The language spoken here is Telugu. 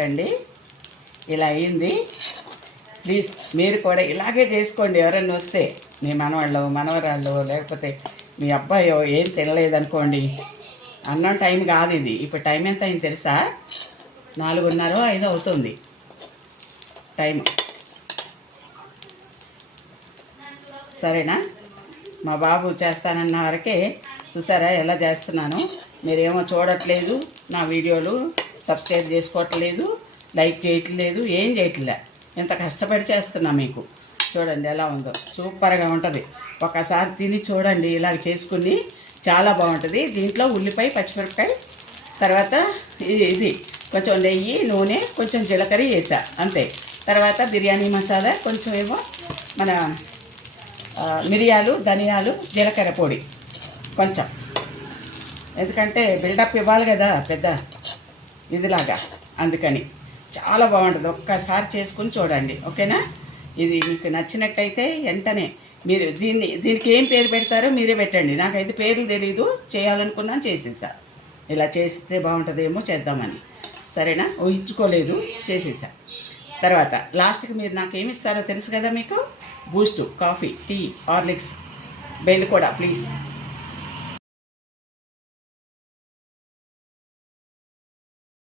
రండి ఇలా అయింది. ప్లీజ్ మీరు కూడా ఇలాగే చేసుకోండి. ఎవరైనా వస్తే మీ మనవాళ్ళు మనవరాళ్ళు లేకపోతే మీ అబ్బాయో ఏం తినలేదనుకోండి. అన్నం టైం కాదు ఇది. ఇప్పుడు టైం ఎంత అయింది తెలుసా? నాలుగున్నర ఐదు అవుతుంది. టైం సరేనా? మా బాబు చేస్తానన్న వరకే చూసారా ఎలా చేస్తున్నాను? మీరేమో చూడట్లేదు నా వీడియోలు. సబ్స్క్రైబ్ చేసుకోవట్లేదు లైక్ చేయట్లేదు ఏం చేయట్లే. ఎంత కష్టపడి చేస్తున్నా మీకు. చూడండి ఎలా ఉందో. సూపర్గా ఉంటుంది. ఒకసారి తిని చూడండి ఇలాగ చేసుకుని చాలా బాగుంటుంది. దీంట్లో ఉల్లిపాయ పచ్చిమిరపకాయ తర్వాత ఇది కొంచెం నెయ్యి నూనె కొంచెం జీలకర్ర వేసా అంతే. తర్వాత బిర్యానీ మసాలా కొంచెం ఏమో మన మిరియాలు ధనియాలు జీలకర్ర పొడి. కొంచెం. ఎందుకంటే బిల్డప్ ఇవ్వాలి కదా పెద్ద. ఇదిలాగా. అందుకని చాలా బాగుంటుంది. ఒక్కసారి చేసుకుని చూడండి. ఓకేనా? ఇది మీకు నచ్చినట్టయితే వెంటనే మీరు దీన్ని దీనికి ఏం పేరు పెడతారో మీరే పెట్టండి. నాకైతే పేర్లు తెలీదు. చేయాలనుకున్నాను చేసేసా ఇలా చేస్తే బాగుంటుందేమో చేద్దామని. సరేనా? ఊహించుకోలేదు చేసేసా. తర్వాత లాస్ట్కి మీరు నాకు ఏమి ఇస్తారో తెలుసు కదా మీకు? బూస్టు కాఫీ టీ హార్లిక్స్ బెండ్ కూడా ప్లీజ్.